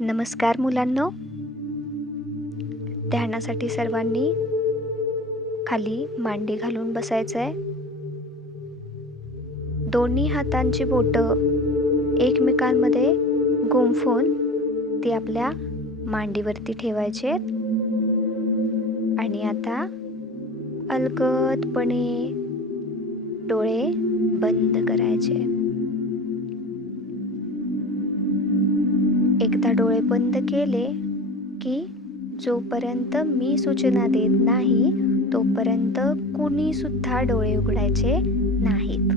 नमस्कार मुलांनो. ध्यानासाठी सर्वांनी खाली मांडी घालून बसायचं आहे दोन्ही हातांची बोटं एकमेकांमध्ये गुंफून ती आपल्या मांडीवरती ठेवायचे आणि आता अलगदपणे डोळे बंद करायचे एकदा डोळे बंद केले की जोपर्यंत मी सूचना देत नाही तोपर्यंत कुणी सुद्धा डोळे उघडायचे नाहीत.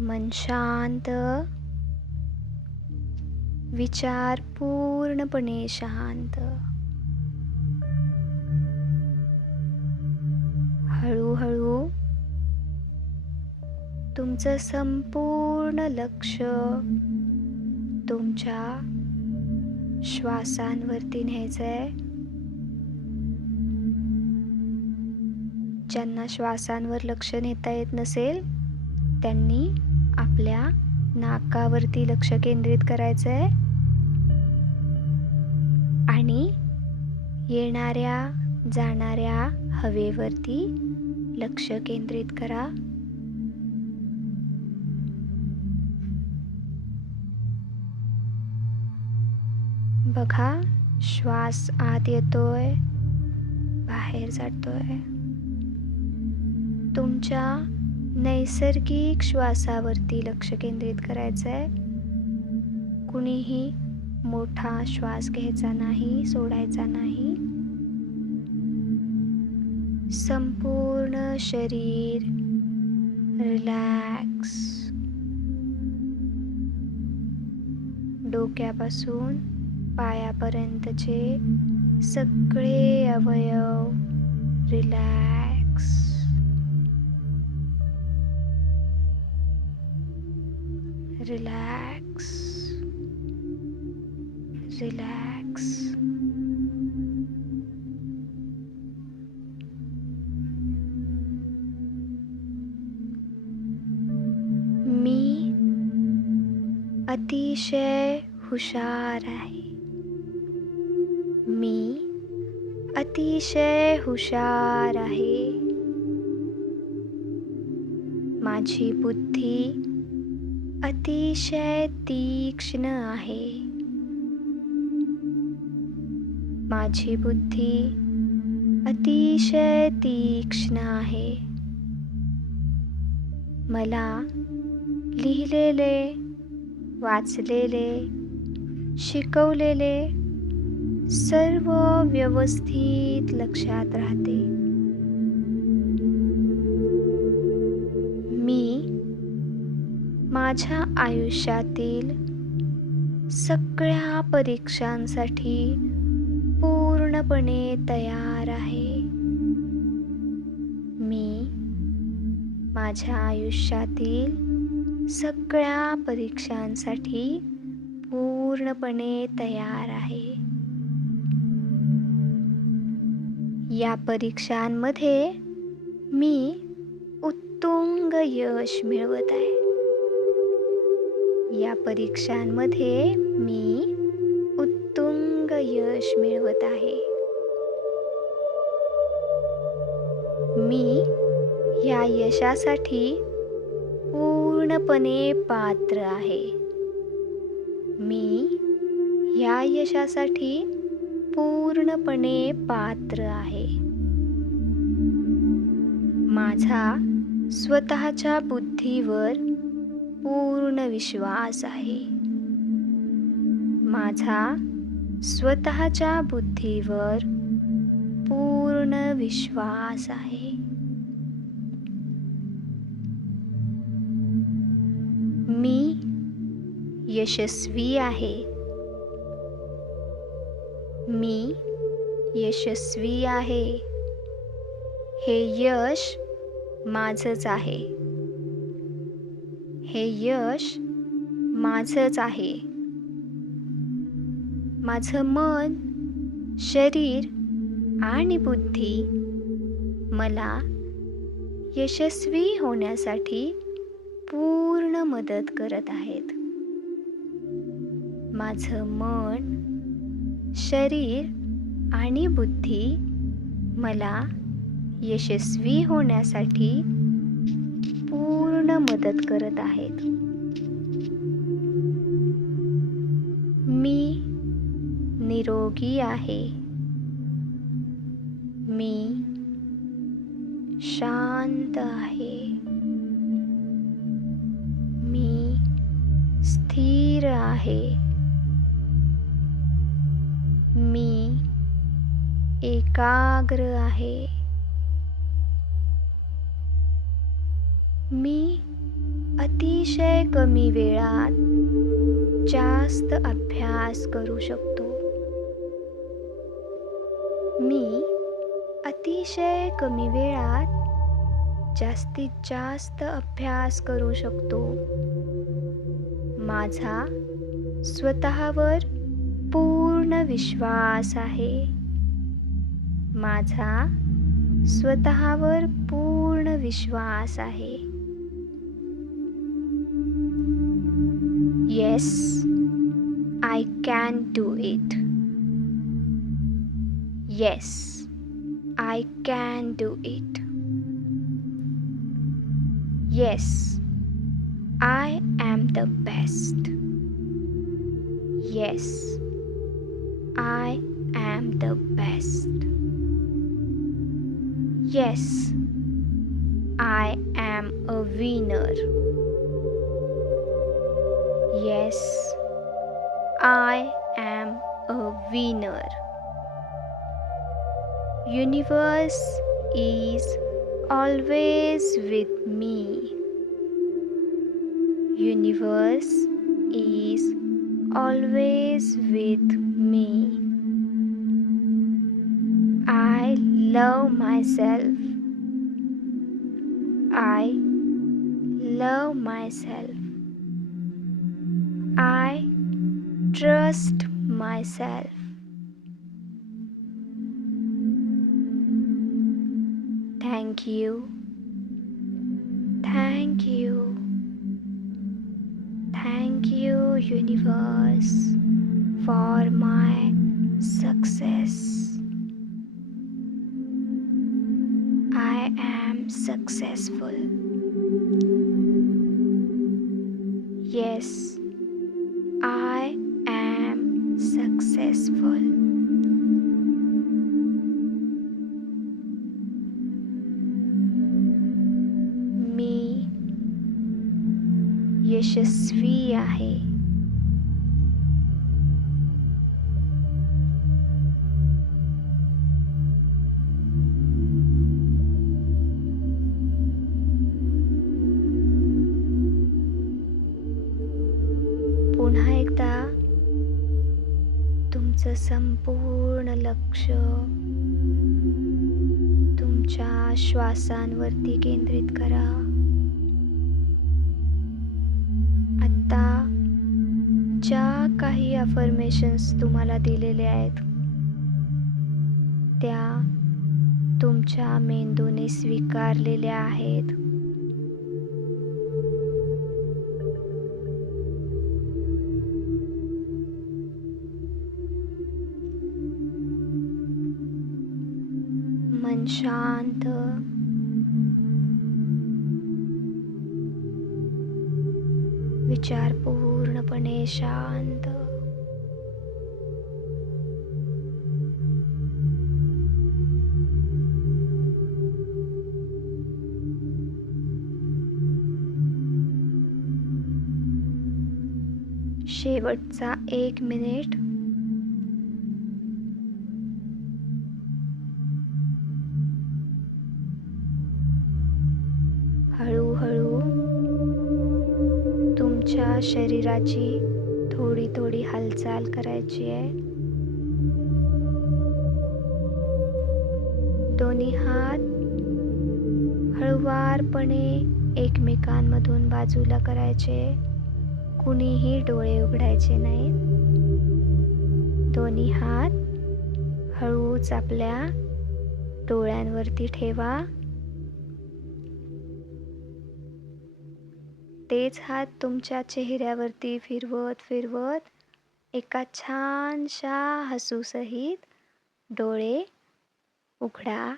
मन शांत. विचार पूर्णपणे शांत. हळूहळू तुमचं संपूर्ण लक्ष तुमच्या श्वासांवरती न्यायचंय. ज्यांना श्वासांवर लक्ष नेता येत नसेल त्यांनी आपल्या नाकावरती लक्ष केंद्रित करायचंय. आणि येणाऱ्या जाणाऱ्या हवेवरती लक्ष केंद्रित करा. बघा श्वास आत येतोय बाहेर जातोय. तुमच्या नैसर्गिक श्वासावरती लक्ष केंद्रित करायचं आहे कुणीही मोठा श्वास घ्यायचा नाही सोडायचा नाही. संपूर्ण शरीर रिलॅक्स. डोक्यापासून पायापर्यंतचे सगळे अवयव रिलॅक्स रिलॅक्स रिलॅक्स मी अतिशय हुशार आहे. मी अतिशय हुशार आहे. माझी बुद्धी अतिशय तीक्ष्ण आहे. माझी बुद्धी अतिशय तीक्ष्ण आहे. मला लिहिलेले वाचलेले शिकवलेले सर्व व्यवस्थित लक्षात राहते. मी माझ्या आयुष्यातील सगळ्या परीक्षांसाठी पूर्णपणे तयार आहे. मी माझ्या आयुष्यातील सगळ्या परीक्षांसाठी पूर्णपणे तयार आहे. या परीक्षांमध्ये मी उत्तुंग यश मिळवत आहे. या परीक्षांमध्ये मी उत्तुंग यश मिळवत आहे. मी या यशासाठी पूर्णपणे पात्र आहे. मी या यशासाठी पूर्णपणे पात्र आहे. माझा स्वतःच्या बुद्धीवर पूर्ण विश्वास आहे. माझा स्वतःच्या बुद्धीवर पूर्ण विश्वास आहे. मी यशस्वी आहे. मी यशस्वी आहे. हे यश माझंच आहे. हे यश माझंच आहे. माझं मन शरीर आणि बुद्धी मला यशस्वी होण्यासाठी पूर्ण मदत करत आहेत. माझं मन शरीर आणि बुद्धी मला यशस्वी होण्यासाठी पूर्ण मदत करत आहेत. मी निरोगी आहे. मी शांत आहे. मी स्थिर आहे. एकाग्र आहे. मी अतिशय कमी वेळात जास्त अभ्यास करू शकतो. मी अतिशय कमी वेळात जास्तीत जास्त अभ्यास करू शकतो. माझा स्वतःवर पूर्ण विश्वास आहे. माझा स्वतःवर पूर्ण विश्वास आहे. Yes I can do it yes I can do it yes I am the best yes I am the best Yes, I am a winner. Yes, I am a winner. Universe is always with me. Universe is always with love myself. I love myself. I trust myself. Thank you. Thank you. Thank you, universe, for my success. I am successful. Yes, I am successful. मी यशस्वी आहे तुमचं संपूर्ण लक्ष तुमच्या श्वासांवरती केंद्रित करा. आत्ता ज्या काही अफर्मेशन्स तुम्हाला दिलेले आहेत त्या तुमच्या मेंदूने स्वीकारलेल्या आहेत. विचार पूर्णपणे शांत. शेवटचा एक मिनिट. शरीराची थोडी थोडी हालचाल करायची आहे. दोन्ही हात हळुवारपणे एकमेकांमधून बाजूला करायचे. कुणीही डोळे उघडायचे नाहीत. दोन्ही हात हळूच आपल्या डोळ्यांवरती ठेवा. तेच हात तुमच्या चेहऱ्यावरती फिरवत फिरवत एका छानशा हसूसहित डोळे उघडा.